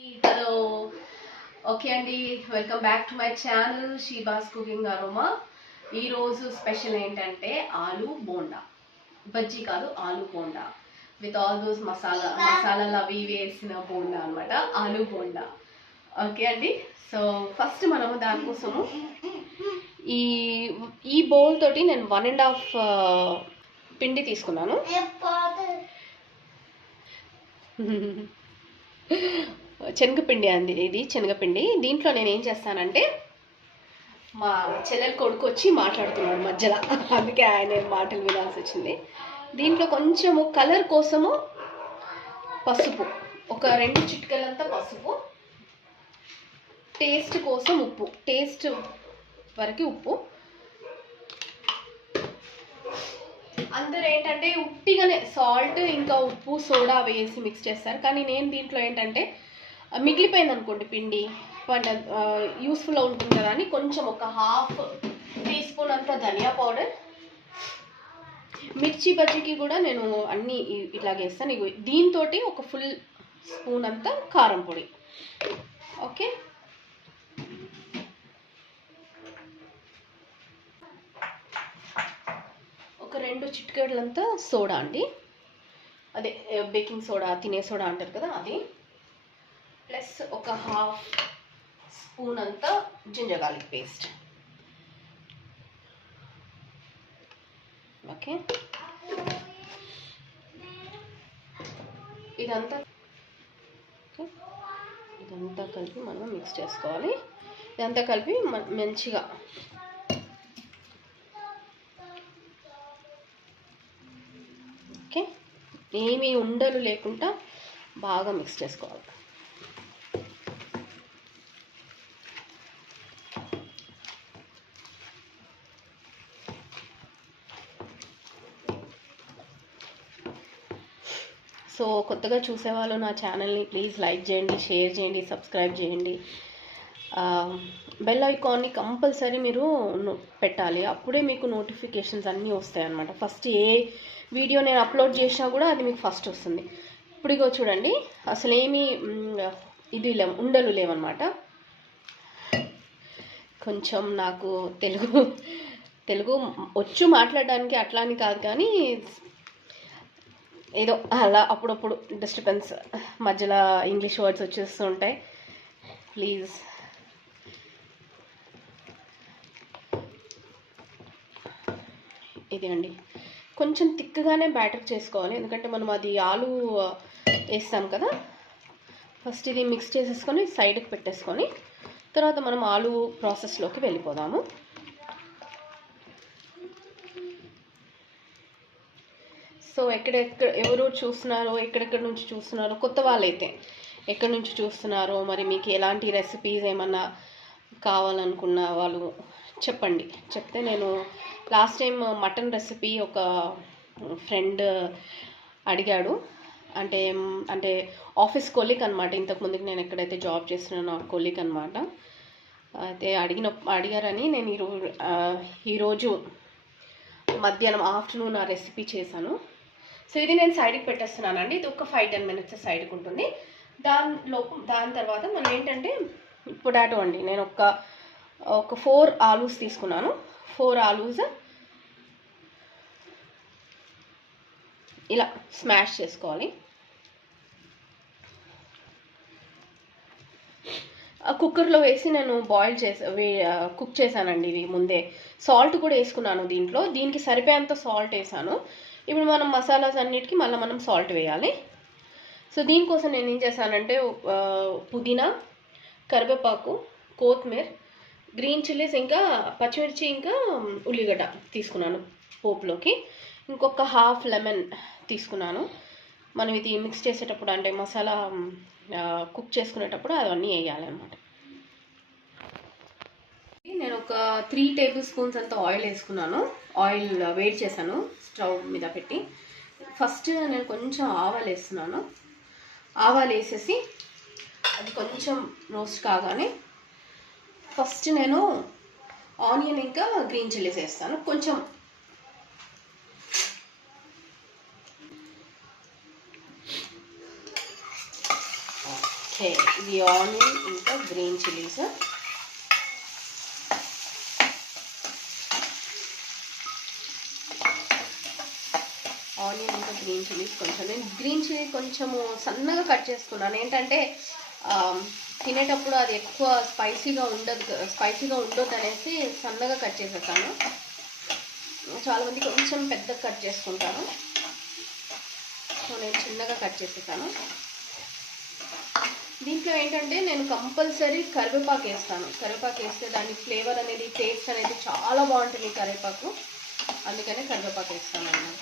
Hello okay అండి, welcome back to my channel Sheeba's cooking aroma. ఈరోజు special ఏంటంటే ఆలు బోండా, బజ్జీ కాదు ఆలు బోండా విత్ ఆల్ దోస్ మసాలాలు అవి వేసిన బోండా అనమాట, ఆలు బోండా. ఓకే అండి, సో ఫస్ట్ మనము దానికోసము ఈ ఈ బౌల్ తోటి నేను 1.5 పిండి తీసుకున్నాను. శనగపిండి అండి, ఇది శనగపిండి. దీంట్లో నేను ఏం చేస్తానంటే, మా చెల్లెలు కొడుకు వచ్చి మాట్లాడుతున్నాడు మధ్యలో, అందుకే ఆయన మాటలు వినాల్సి వచ్చింది. దీంట్లో కొంచెము కలర్ కోసము పసుపు, ఒక 2 చిటికెలంతా పసుపు, టేస్ట్ కోసం ఉప్పు, టేస్ట్ వరకు ఉప్పు. అందరూ ఏంటంటే ఉట్టిగానే సాల్ట్ ఇంకా ఉప్పు సోడా వేసి మిక్స్ చేస్తారు, కానీ నేను దీంట్లో ఏంటంటే మిగిలిపోయింది అనుకోండి పిండి, యూస్ఫుల్గా ఉంటుంది కదా అని కొంచెం ఒక 1/2 టీ స్పూన్ అంత ధనియా పౌడర్, మిర్చి బజ్జీకి కూడా నేను అన్నీ ఇట్లాగే వేస్తాను. దీంతో ఒక ఫుల్ స్పూన్ అంతా కారం పొడి. ఓకే, ఒక 2 చిటికెళ్ళంతా సోడా అండి, అదే బేకింగ్ సోడా, తినే సోడా అంటారు కదా అది, ప్లస్ ఒక 1/2 స్పూన్ అంతా జింజర్ గార్లిక్ పేస్ట్. ఓకే, ఇదంతా కలిపి మనం మిక్స్ చేసుకోవాలి. ఇదంతా కలిపి మంచిగా ఓకే, ఏమీ ఉండలు లేకుండా బాగా మిక్స్ చేసుకోవాలి. సో కొత్తగా చూసేవాళ్ళు నా ఛానల్ని ప్లీజ్ లైక్ చేయండి, షేర్ చేయండి, సబ్స్క్రైబ్ చేయండి. బెల్ ఐకాన్ని కంపల్సరీ మీరు పెట్టాలి, అప్పుడే మీకు నోటిఫికేషన్స్ అన్నీ వస్తాయి అన్నమాట. ఫస్ట్ ఏ వీడియో నేను అప్లోడ్ చేసినా కూడా అది మీకు ఫస్ట్ వస్తుంది. ఇప్పుడు ఇగో చూడండి, అసలు ఏమీ ఉండలు లేవన్నమాట. కొంచెం నాకు తెలుగు వచ్చు మాట్లాడడానికి, అట్లా అని కాదు, కానీ ఏదో అలా అప్పుడప్పుడు డిస్టర్బెన్స్, మధ్యలో ఇంగ్లీష్ వర్డ్స్ వచ్చేస్తూ ఉంటాయి. ప్లీజ్ ఇది అండి, కొంచెం థిక్గానే బ్యాటర్ చేసుకోవాలి, ఎందుకంటే మనం అది ఆలు వేస్తాం కదా. ఫస్ట్ ఇది మిక్స్ చేసేసుకొని సైడ్కి పెట్టేసుకొని తర్వాత మనం ఆలు ప్రాసెస్లోకి వెళ్ళిపోదాము. సో ఎవరు చూస్తున్నారో, ఎక్కడెక్కడి నుంచి చూస్తున్నారో, కొత్త వాళ్ళైతే ఎక్కడి నుంచి చూస్తున్నారో, మరి మీకు ఎలాంటి రెసిపీస్ ఏమన్నా కావాలనుకున్న వాళ్ళు చెప్పండి. చెప్తే నేను లాస్ట్ టైం మటన్ రెసిపీ ఒక ఫ్రెండ్ అడిగాడు, అంటే ఆఫీస్ కొలీగ్ అనమాట, ఇంతకుముందుకు నేను ఎక్కడైతే జాబ్ చేస్తున్నానో ఆ కొలీగ్ అనమాట. అయితే అడిగారని నేను ఈరోజు మధ్యాహ్నం ఆఫ్టర్నూన్ ఆ రెసిపీ చేశాను. సో ఇది నేను సైడ్కి పెట్టేస్తున్నానండి, ఇది ఒక 5-10 మినిట్స్ సైడ్కి ఉంటుంది. దాని తర్వాత మనం ఏంటంటే పొటాటో అండి, నేను ఒక 4 ఆలూస్ తీసుకున్నాను. 4 ఆలూస్ ఇలా స్మాష్ చేసుకోవాలి. కుక్కర్లో వేసి నేను కుక్ చేశానండి. ఇవి ముందే సాల్ట్ కూడా వేసుకున్నాను దీంట్లో, దీనికి సరిపోయేంత సాల్ట్ వేసాను. ఇప్పుడు మనం మసాలాస్ అన్నిటికీ మళ్ళీ మనం సాల్ట్ వేయాలి. సో దీనికోసం నేను ఏం చేశానంటే పుదీనా, కరివేపాకు, కొత్తిమీర, గ్రీన్ చిల్లీస్, ఇంకా పచ్చిమిర్చి, ఇంకా ఉల్లిగడ్డ తీసుకున్నాను పోపులోకి. ఇంకొక 1/2 లెమన్ తీసుకున్నాను. మనం ఇది మిక్స్ చేసేటప్పుడు, అంటే మసాలా కుక్ చేసుకునేటప్పుడు అవన్నీ వేయాలి అన్నమాట. నేను ఒక 3 టేబుల్ స్పూన్స్ అంత ఆయిల్ వేసుకున్నాను. ఆయిల్ వేడి చేశాను స్టవ్ మీద పెట్టి. ఫస్ట్ నేను కొంచెం ఆవాలు వేస్తున్నాను. ఆవాలు వేసేసి అది కొంచెం రోస్ట్ కాగానే ఫస్ట్ నేను ఆనియన్ ఇంకా గ్రీన్ చిల్లీస్ వేస్తాను. కొంచెం ఓకే, ఇది ఆనియన్ ఇంకా గ్రీన్ చిల్లీస్. ఆనియన్ ఇంకా గ్రీన్ చిల్లీస్ కొంచెం, నేను గ్రీన్ చిల్లీ కొంచెము సన్నగా కట్ చేసుకున్నాను. ఏంటంటే తినేటప్పుడు అది ఎక్కువ స్పైసీగా ఉండదు అనేసి సన్నగా కట్ చేసేసాను. చాలామంది కొంచెం పెద్దగా కట్ చేసుకుంటాను, సో నేను చిన్నగా కట్ చేసేసాను. దీంట్లో ఏంటంటే నేను కంపల్సరీ కరివేపాకు వేస్తాను. కరివేపాకు వేస్తే దాని ఫ్లేవర్ అనేది, టేస్ట్ అనేది చాలా బాగుంటుంది కరివేపాకు, అందుకనే కరివేపాకు వేస్తాను అన్నమాట.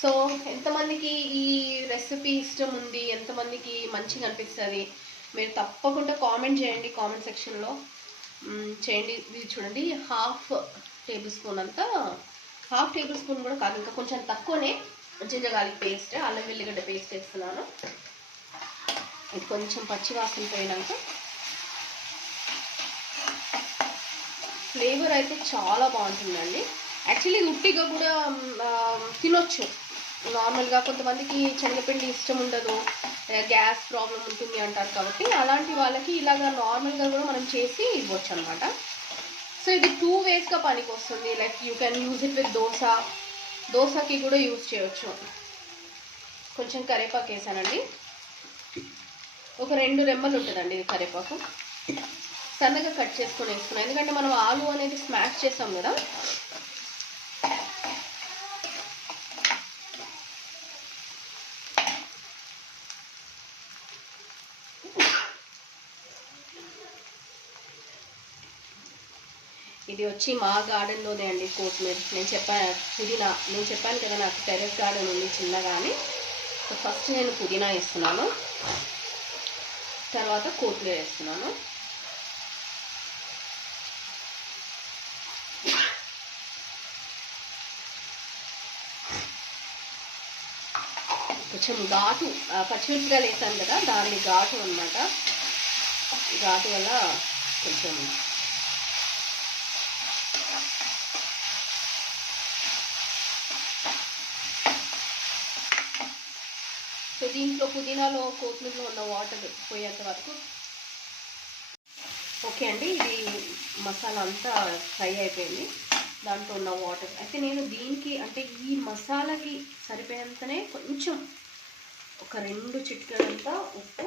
సో ఎంతమందికి ఈ రెసిపీ ఇష్టం ఉంది, ఎంతమందికి మంచిగా అనిపిస్తుంది, మీరు తప్పకుండా కామెంట్ చేయండి, కామెంట్ సెక్షన్లో చేయండి. ఇది చూడండి, హాఫ్ టేబుల్ స్పూన్ కూడా కాదు, ఇంకా కొంచెం తక్కువనే జింజర్ గార్లిక్ పేస్ట్, అల్లం వెల్లిగడ్డ పేస్ట్ వేస్తున్నాను. ఇది కొంచెం పచ్చివాసన పోయినాక ఫ్లేవర్ అయితే చాలా బాగుంటుందండి. యాక్చువల్లీ ఉట్టిగా కూడా తినొచ్చు నార్మల్గా. కొంతమందికి శనగపిండి ఇష్టం ఉండదు, గ్యాస్ ప్రాబ్లం ఉంటుంది అంటారు, కాబట్టి అలాంటి వాళ్ళకి ఇలాగా నార్మల్గా కూడా మనం చేసి ఇవ్వచ్చు అనమాట. సో ఇది 2 వేస్గా పనికి వస్తుంది. Like you can use it with దోశకి కూడా యూజ్ చేయవచ్చు. కొంచెం కరివేపాకు వేసానండి, ఒక 2 రెమ్మలు ఉంటుందండి ఇది కరివేపాకు. సన్నగా కట్ చేసుకొని వేసుకున్నాను, ఎందుకంటే మనం ఆలు అనేది స్మాష్ చేస్తాం కదా. ఇది వచ్చి మా గార్డెన్లోనే అండి, కొత్తిమీర. నేను చెప్పాను కదా నాకు టెర్రస్ గార్డెన్ ఉంది చిన్నగాని. సో ఫస్ట్ నేను పుదీనా వేస్తున్నాను, తర్వాత కొత్తిమీర వేస్తున్నాను. కొంచెం ఘాటు, పచ్చిమిరపకాయలు వేసాను కదా, దాని ఘాటు అన్నమాట. ఘాటు వల్ల కొంచెం సో దీంట్లో పుదీనాలో కొత్తిమీరలో ఉన్న వాటర్ పోయేంత వరకు. ఓకే అండి, ఇది మసాలా అంతా ఫ్రై అయిపోయింది, దాంట్లో ఉన్న వాటర్. అయితే నేను దీనికి అంటే ఈ మసాలాకి సరిపోయేంతనే కొంచెం ఒక 2 చిటికెడంతా ఉప్పు,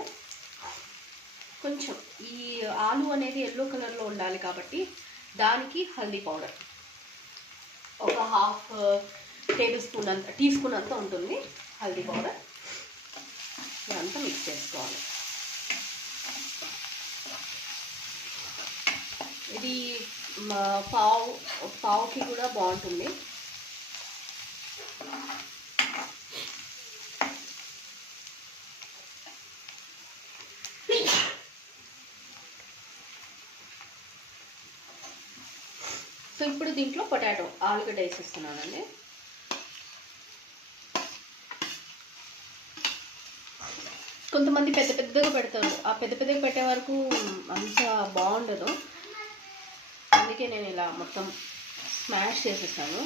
కొంచెం ఈ ఆలు అనేది ఎల్లో కలర్లో ఉండాలి కాబట్టి దానికి హల్దీ పౌడర్ ఒక హాఫ్ టీ స్పూన్ అంతా ఉంటుంది హల్దీ పౌడర్. ఇదంతా మిక్స్ చేసుకోవాలి. ఇది పావుకి కూడా బాగుంటుంది. సో ఇప్పుడు దీంట్లో ఆలుగడ్డ వేసేస్తున్నానండి. కొంతమంది పెద్దగా పెడతారు, ఆ పెద్దగా పెట్టే వరకు అంత బాగుండదు, అందుకే నేను ఇలా మొత్తం స్మాష్ చేసేసాను.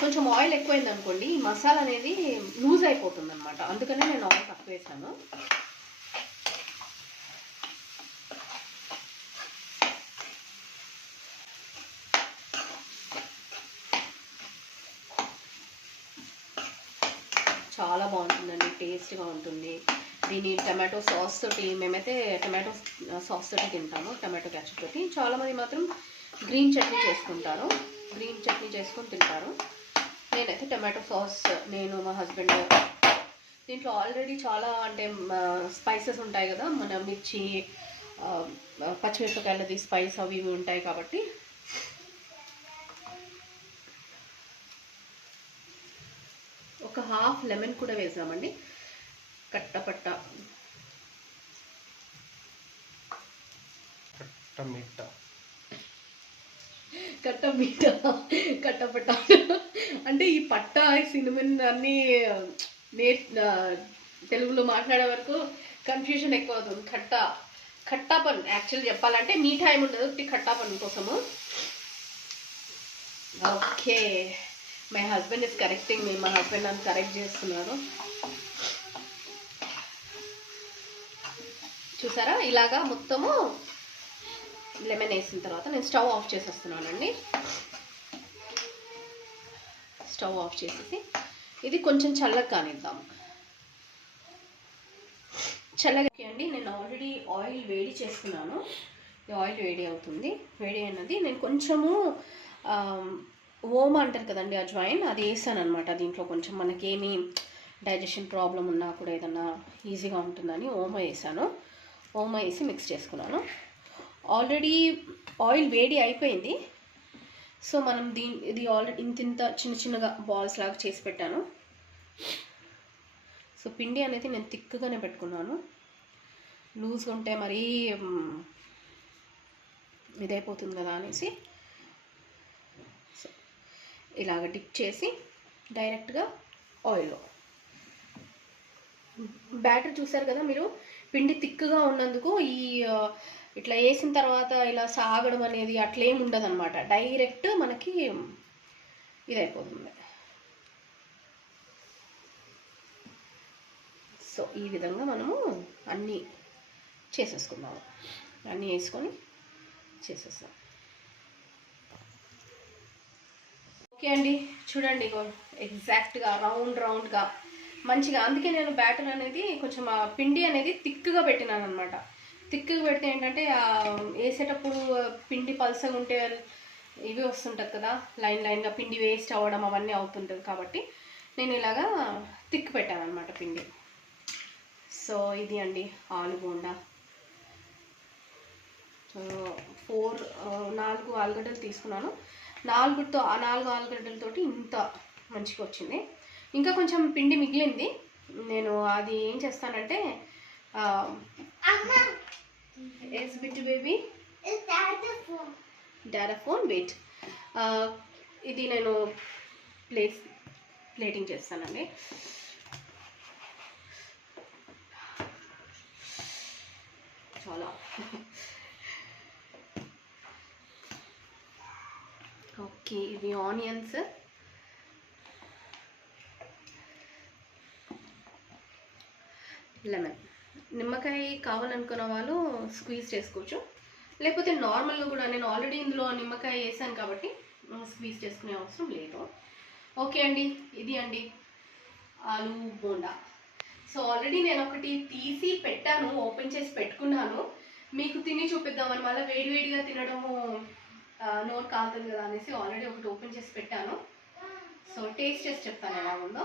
కొంచెం ఆయిల్ ఎక్కువైంది అనుకోండి, ఈ మసాలా అనేది లూజ్ అయిపోతుంది అనమాట, అందుకనే నేను ఆయిల్ తక్కువ వేసాను. చాలా బాగుంటుందండి, టేస్ట్గా ఉంటుంది. దీని టమాటో సాస్ తోటి, మేమైతే టమాటో సాస్ తోటి తింటాము, టమాటో క్యాచప్ తోటి. చాలామంది మాత్రం గ్రీన్ చట్నీ చేసుకొని తింటారు. నేనైతే టమాటో సాస్, నేను మా హస్బెండ్. దీంట్లో ఆల్రెడీ చాలా అంటే స్పైసెస్ ఉంటాయి కదా, మన మిర్చి, పచ్చిమిరపకాయలది స్పైస్ అవి ఇవి ఉంటాయి కాబట్టి ఒక హాఫ్ లెమన్ కూడా వేసామండి. కట్టపట్ట కట్టపట్ట అంటే ఈ పట్ట సినిమన్ అన్నీ తెలుగులో మాట్లాడే వరకు కన్ఫ్యూజన్ ఎక్కువ అవుతుంది. ఖట్టాపన్ యాక్చువల్ చెప్పాలంటే మీఠా ఏమి ఉండదు, ఖట్టాపన్ కోసము. Okay, my husband is correcting me. మా హస్బెండ్ నన్ను కరెక్ట్ చేస్తున్నారు. చూసారా, ఇలాగా మొత్తము లెమన్ వేసిన తర్వాత నేను స్టవ్ ఆఫ్ చేసేస్తున్నానండి. స్టవ్ ఆఫ్ చేసేసి ఇది కొంచెం చల్లగా కానిద్దాము. చల్లగా అండి, నేను ఆల్రెడీ ఆయిల్ వేడి చేసుకున్నాను. ఈ ఆయిల్ వేడి అవుతుంది. వేడి అయినది నేను కొంచెము ఓమా అంటారు కదండి, అజ్వైన్, అది వేసాను అనమాట. దీంట్లో కొంచెం మనకేమి డైజెషన్ ప్రాబ్లం ఉన్నా కూడా ఏదన్నా ఈజీగా ఉంటుందని ఓమా వేసాను. ఓమా వేసి మిక్స్ చేసుకున్నాను. ఆల్రెడీ ఆయిల్ వేడి అయిపోయింది. సో మనం ఇది ఆల్రెడీ ఇంత చిన్న చిన్నగా బాల్స్ లాగా చేసి పెట్టాను. సో పిండి అనేది నేను థిక్గానే పెట్టుకున్నాను. లూజ్గా ఉంటే మరీ ఇదైపోతుంది కదా అనేసి ఇలాగ డిప్ చేసి డైరెక్ట్గా ఆయిల్లో బ్యాటర్ చూసారు కదా మీరు. పిండి థిక్గా ఉన్నందుకు ఈ ఇట్లా వేసిన తర్వాత ఇలా సాగడం అనేది అట్లేం ఉండదు అనమాట. డైరెక్ట్ మనకి ఇదైపోతుంది. సో ఈ విధంగా మనము అన్నీ చేసేసుకున్నాము. అన్నీ వేసుకొని చేసేస్తాం. ఓకే అండి, చూడండి ఎగ్జాక్ట్గా రౌండ్గా మంచిగా. అందుకే నేను బ్యాటర్ అనేది కొంచెం ఆ పిండి అనేది థిక్గా పెట్టినాను అనమాట. థిక్గా పెడితే ఏంటంటే వేసేటప్పుడు పిండి పల్సగా ఉంటే ఇవి వస్తుంటుంది కదా, లైన్గా పిండి వేస్ట్ అవ్వడం అవన్నీ అవుతుంటుంది. కాబట్టి నేను ఇలాగా థిక్ పెట్టాను అనమాట పిండి. సో ఇది అండి ఆలు బోండా. 4 ఆలుగడ్డలు తీసుకున్నాను. 4 ఆలుగడ్డలతోటి ఇంత మంచిగా వచ్చింది. ఇంకా కొంచెం పిండి మిగిలింది. నేను అది ఏం చేస్తానంటే ఎస్ బిట్ బేబీ డాడా ఫోన్ వెయిట్, ఇది నేను ప్లేటింగ్ చేస్తానండి. చాలా ఓకే, ఇవి ఆనియన్స్, లెమన్, నిమ్మకాయ కావాలనుకున్న వాళ్ళు స్క్వీజ్ చేసుకోవచ్చు. లేకపోతే నార్మల్గా కూడా, నేను ఆల్రెడీ ఇందులో నిమ్మకాయ వేసాను కాబట్టి స్క్వీజ్ చేసుకునే అవసరం లేదు. ఓకే అండి, ఇది అండి ఆలు బోండా. సో ఆల్రెడీ నేను ఒకటి తీసి పెట్టాను, ఓపెన్ చేసి పెట్టుకున్నాను. మీకు తిని చూపిద్దామని, మళ్ళీ వేడివేడిగా తినడము నోరు కాలుతుంది కదా అనేసి ఆల్రెడీ ఒకటి ఓపెన్ చేసి పెట్టాను. సో టేస్ట్ చేసి చెప్తాను ఎలా ఉందో.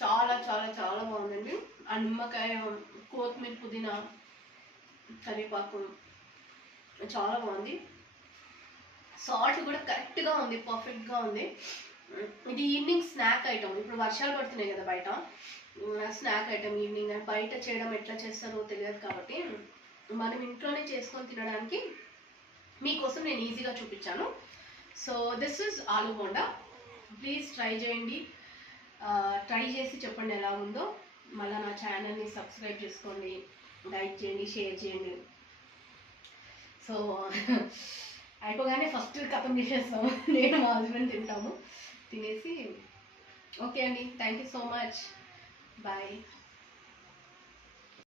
చాలా చాలా చాలా బాగుందండి. ఆ నిమ్మకాయ, కొత్తిమీర, పుదీనా, కరివేపాకు చాలా బాగుంది. సాల్ట్ కూడా కరెక్ట్గా ఉంది, పర్ఫెక్ట్గా ఉంది. ఇది ఈవినింగ్ స్నాక్ ఐటమ్. ఇప్పుడు వర్షాలు పడుతున్నాయి కదా బయట, స్నాక్ ఐటమ్ ఈవినింగ్. బయట చేయడం ఎట్లా చేస్తారో తెలియదు కాబట్టి మనం ఇంట్లోనే చేసుకొని తినడానికి మీకోసం నేను ఈజీగా చూపించాను. సో దిస్ ఇస్ ఆలు బోండా. ప్లీజ్ ట్రై చేయండి. ట్రై చేసి చెప్పండి ఎలా ఉందో. మళ్ళీ నా ఛానల్ని సబ్స్క్రైబ్ చేసుకోండి, లైక్ చేయండి, షేర్ చేయండి. సో అయిపోగానే ఫస్ట్ కథం చేసేస్తాము, నేను మా హస్బెండ్ తింటాము. తినేసి ఓకే అండి, thank you so much, bye.